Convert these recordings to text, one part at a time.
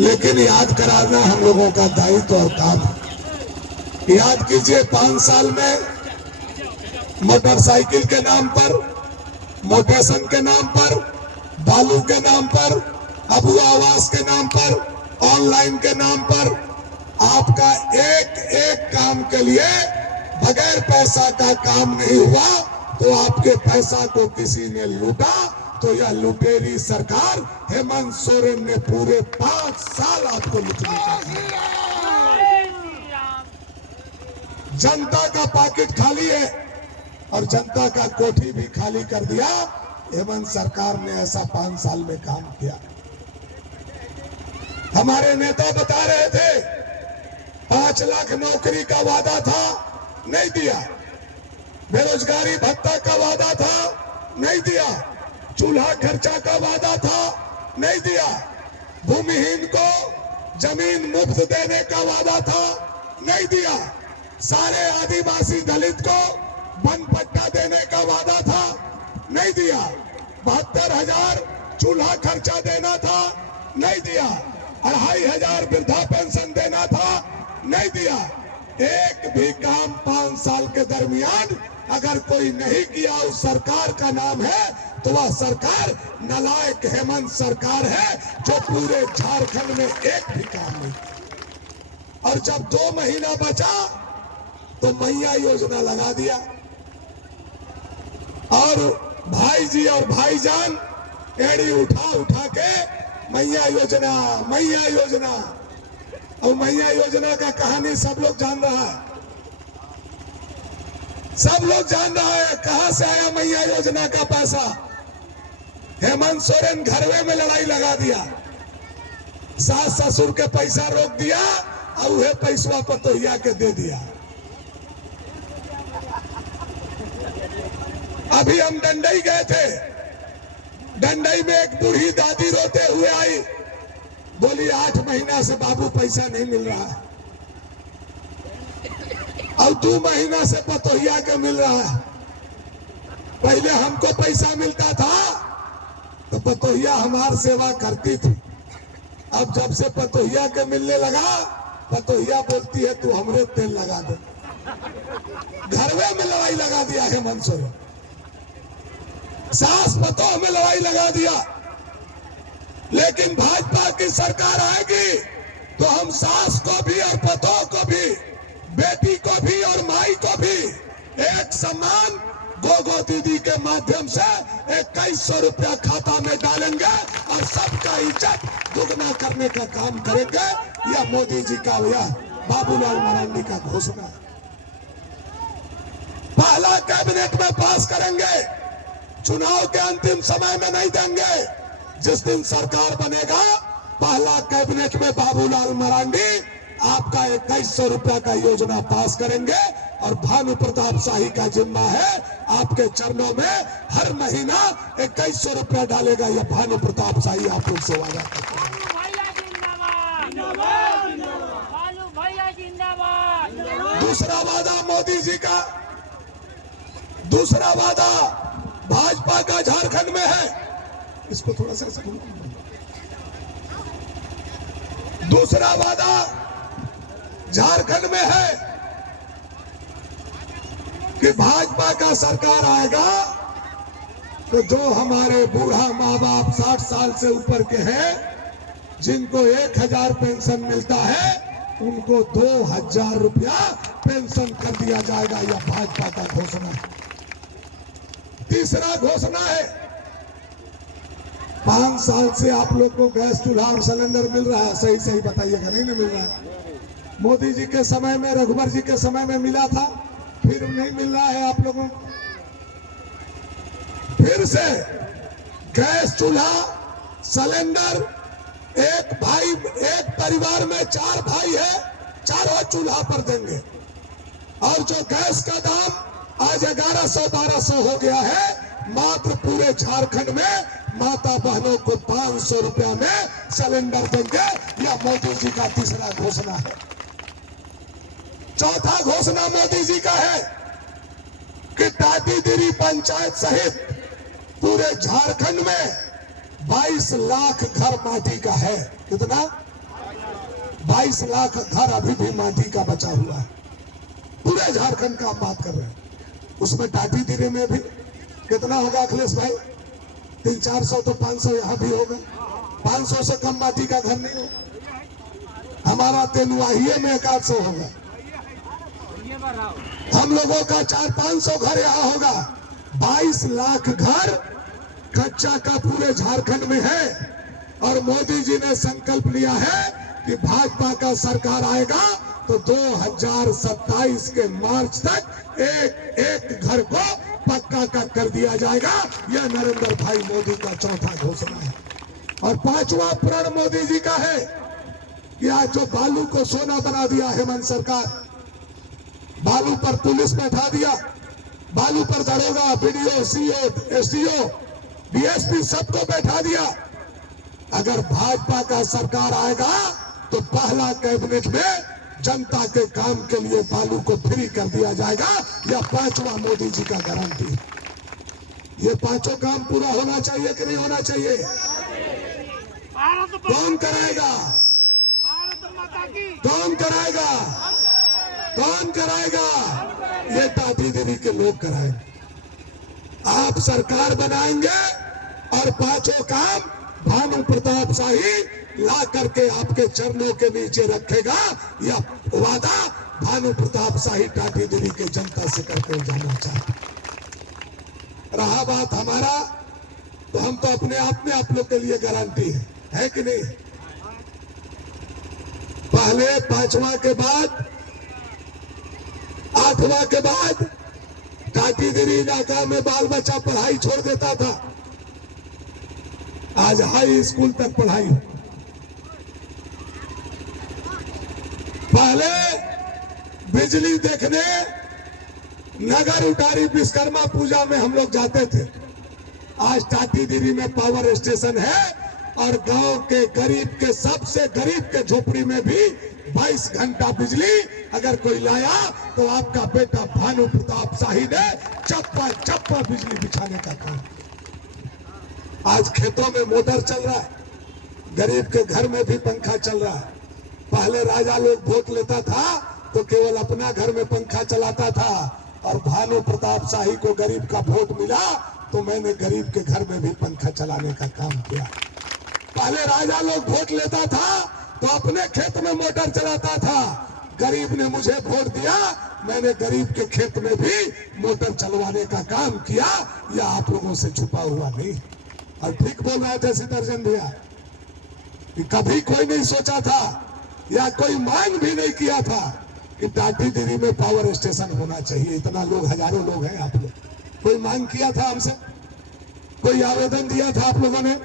लेकिन याद कराना हम लोगों का दायित्व और काम है। याद कीजिए 5 साल में मोटरसाइकिल के नाम पर, मोटेशन के नाम पर, बालू के नाम पर, अबुआ आवास के नाम पर, ऑनलाइन के नाम पर आपका एक एक काम के लिए बगैर पैसा का काम नहीं हुआ तो आपके पैसा को किसी ने लूटा। तो यह लुटेरी सरकार हेमंत सोरेन ने पूरे 5 साल आपको लुटने का, जनता का पॉकेट खाली है और जनता का कोठी भी खाली कर दिया। हेमंत सरकार ने ऐसा 5 साल में काम किया। हमारे नेता बता रहे थे 5 लाख नौकरी का वादा था, नहीं दिया। बेरोजगारी भत्ता का वादा था, नहीं दिया। चूल्हा खर्चा का वादा था, नहीं दिया। भूमिहीन को जमीन मुफ्त देने का वादा था, नहीं दिया। सारे आदिवासी दलित को वन पट्टा देने का वादा था, नहीं दिया। 72,000 चूल्हा खर्चा देना था, नहीं दिया। 2,500 वृद्धा पेंशन देना था, नहीं दिया। एक भी काम 5 साल के दरमियान अगर कोई नहीं किया उस सरकार का नाम है तो वह सरकार नालायक हेमंत सरकार है, जो पूरे झारखंड में एक भी काम नहीं किया। और जब 2 महीना बचा तो मैया योजना लगा दिया और भाई जी और भाईजान एड़ी उठा उठा के मैया योजना, मैया योजना। और मैया योजना का कहानी सब लोग जान रहा है, सब लोग जान रहा है कहां से आया मैया योजना का पैसा। हेमंत सोरेन घरवे में लड़ाई लगा दिया, सास ससुर के पैसा रोक दिया और वह पैसा पतोहिया के दे दिया। अभी हम डंडई गए थे, डंडई में एक बूढ़ी दादी रोते हुए आई, बोली 8 महीना से बाबू पैसा नहीं मिल रहा है और 2 महीना से पतोहिया के मिल रहा है। पहले हमको पैसा मिलता था तो पतोहिया हमार सेवा करती थी, अब जब से पतोहिया के मिलने लगा पतोहिया बोलती है तू हमरे तेल लगा दे। घरवे में लड़ाई लगा दिया हेमंत सोरेन, सास पतोह में लड़ाई लगा दिया। लेकिन भाजपा की सरकार आएगी तो हम सास को भी और पतोह को भी, बेटी को भी और माई को भी एक समान गोगो दीदी के माध्यम से 2100 रुपया खाता में डालेंगे और सबका इज्जत दुगना करने का काम करेंगे। यह मोदी जी का, यह बाबूलाल मरांडी का घोषणा है। पहला कैबिनेट में पास करेंगे, चुनाव के अंतिम समय में नहीं देंगे। जिस दिन सरकार बनेगा पहला कैबिनेट में बाबूलाल मरांडी आपका 2100 रुपया का योजना पास करेंगे और भानु प्रताप शाही का जिम्मा है आपके चरणों में हर महीना 2100 रुपया डालेगा। यह भानु प्रताप शाही आप लोग से वादा करते हैं। दूसरा वादा मोदी जी का, दूसरा वादा भाजपा का झारखंड में है, इसको थोड़ा सा दूसरा वादा झारखंड में है कि भाजपा का सरकार आएगा तो जो हमारे बूढ़ा माँ बाप 60 साल से ऊपर के हैं जिनको 1000 पेंशन मिलता है उनको 2000 रुपया पेंशन कर दिया जाएगा। यह भाजपा का घोषणा है। तीसरा घोषणा है 5 साल से आप लोग को गैस चूल्हा और सिलेंडर मिल रहा है, सही सही बताइएगा, नहीं ना मिल रहा है? मोदी जी के समय में, रघुवर जी के समय में मिला था, फिर नहीं मिल रहा है आप लोगों को। फिर से गैस चूल्हा सिलेंडर, एक भाई, एक परिवार में 4 भाई है, चारों चूल्हा पर देंगे। और जो गैस का दाम आज 1100-1200 हो गया है, मात्र पूरे झारखंड में माता बहनों को 500 रुपया में सिलेंडर देंगे। यह मोदी जी का तीसरा घोषणा है। चौथा घोषणा मोदी जी का है कि टाटीदिरी पंचायत सहित पूरे झारखंड में 22 लाख घर माटी का है। कितना? 22 लाख घर अभी भी माटी का बचा हुआ है। पूरे झारखंड का हम बात कर रहे हैं। उसमें टाटी दिरे में भी कितना होगा अखिलेश भाई? 300-400 तो 500 यहाँ भी होगा। 500 से कम माटी का घर नहीं होगा। हमारा तेनुआहिए में 1-800 होगा। हम लोगों का 400-500 घर यहाँ होगा। 22 लाख घर कच्चा का पूरे झारखंड में है। और मोदी जी ने संकल्प लिया है कि भाजपा का सरकार आएगा तो 2027 के मार्च तक एक एक घर को पक्का का कर दिया जाएगा। यह नरेंद्र भाई मोदी का चौथा घोषणा है। और 5वां प्रण मोदी जी का है कि आज जो बालू को सोना बना दिया हेमंत सरकार, बालू पर पुलिस बैठा दिया, बालू पर दरोगा, बीडीओ, सीओ, एसडीओ, डीएसपी सबको बैठा दिया। अगर भाजपा का सरकार आएगा तो पहला कैबिनेट में जनता के काम के लिए बालू को फ्री कर दिया जाएगा। यह 5वां मोदी जी का गारंटी। ये 5 काम पूरा होना चाहिए कि नहीं होना चाहिए? कौन कराएगा? कौन कराएगा? कौन कराएगा? ये टाटी देवी के लोग कराएंगे। आप सरकार बनाएंगे और 5 काम भानु प्रताप शाही ला करके आपके चरणों के नीचे रखेगा। यह वादा भानु प्रताप शाही टाटी देवी के जनता से करके जाना चाहते। रहा बात हमारा, तो हम तो अपने आप में आप लोग के लिए गारंटी है कि नहीं? पहले 5वां के बाद 8वां के बाद टाटी देवी इलाका में बाल बच्चा पढ़ाई छोड़ देता था। आज हाई स्कूल तक पढ़ाई। पहले बिजली देखने नगर उटारी विश्वकर्मा पूजा में हम लोग जाते थे। आज टाटी देवी में पावर स्टेशन है और गांव के गरीब के, सबसे गरीब के झोपड़ी में भी 22 घंटा बिजली अगर कोई लाया तो आपका बेटा भानु प्रताप शाही ने चप्पा चप्पा बिजली बिछाने का काम। आज खेतों में मोटर चल रहा है, गरीब के घर में भी पंखा चल रहा है। पहले राजा लोग वोट लेता था तो केवल अपना घर में पंखा चलाता था, और भानु प्रताप शाही को गरीब का वोट मिला तो मैंने गरीब के घर में भी पंखा चलाने का काम किया। पहले राजा लोग वोट लेता था तो अपने खेत में मोटर चलाता था, गरीब ने मुझे वोट दिया, मैंने गरीब के खेत में भी मोटर चलवाने का काम किया। यह आप लोगों से छुपा हुआ नहीं। और ठीक बोल रहे थे सीतारजन भैया कि कभी कोई नहीं सोचा था या कोई मांग भी नहीं किया था कि टाटी देवी में पावर स्टेशन होना चाहिए। इतना लोग, हजारों लोग हैं आप लोग, कोई मांग किया था हमसे? कोई आवेदन दिया था आप लोगों ने?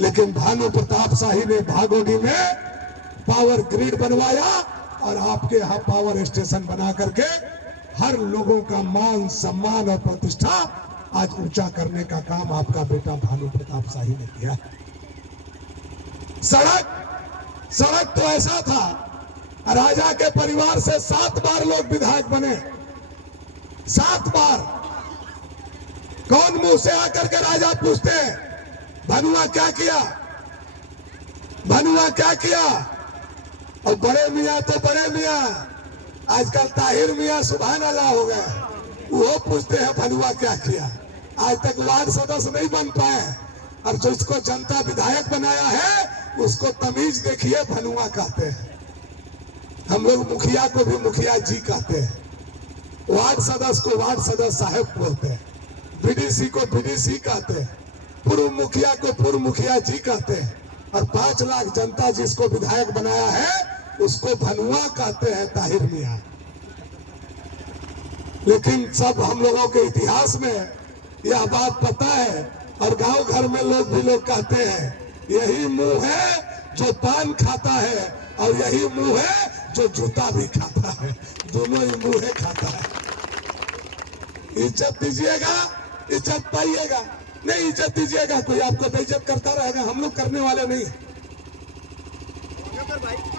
लेकिन भानु प्रताप शाही ने भागोडी में पावर ग्रिड बनवाया और आपके यहाँ पावर स्टेशन बना करके हर लोगों का मान, सम्मान और प्रतिष्ठा आज ऊंचा करने का काम आपका बेटा भानु प्रताप शाही ने किया। सड़क तो ऐसा था, राजा के परिवार से 7 बार लोग विधायक बने। 7 बार। कौन मुंह से आकर के राजा पूछते हैं भनुआ क्या किया, भनुआ क्या किया? और बड़े मियाँ तो बड़े मियाँ, आजकल ताहिर मियाँ सुभान अल्लाह हो गए, वो पूछते हैं भनुआ क्या किया। आज तक वार्ड सदस्य नहीं बन पाए, और जो इसको जनता विधायक बनाया है उसको तमीज देखिए, भनुआ कहते हैं। हम लोग मुखिया को भी मुखिया जी कहते हैं, वार्ड सदस्य को वार्ड सदस्य साहब बोलते हैं, बीडीसी को बीडीसी कहते हैं, पूर्व मुखिया को पूर्व मुखिया जी कहते हैं, और 5 लाख जनता जिसको विधायक बनाया है उसको भनुआ कहते हैं, ताहिर मियां। लेकिन सब हम लोगों के इतिहास में यह बात पता है, और गांव घर में लोग कहते हैं यही मुंह है जो पान खाता है और यही मुंह है जो जूता भी खाता है, दोनों ही मुंह खाता है। इज्जत दीजिएगा, इज्जत पाइएगा, नहीं इज्जत दीजिएगा कोई आपको बेइज्जत करता रहेगा, हम लोग करने वाले नहीं।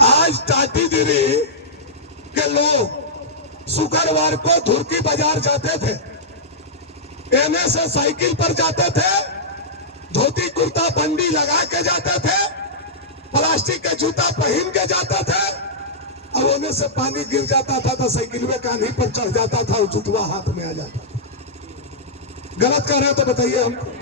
आज टाटी देवी के लोग शुक्रवार को धुरकी बाजार जाते थे, एने से साइकिल पर जाते थे, धोती कुर्ता बंडी लगा के जाते थे, प्लास्टिक का जूता पहन के जाता था, और होने से पानी गिर जाता था तो साइकिल में कान्ही पर चढ़ जाता था और जूतवा हाथ में आ जाता था। गलत कर रहे हो तो बताइए हमको।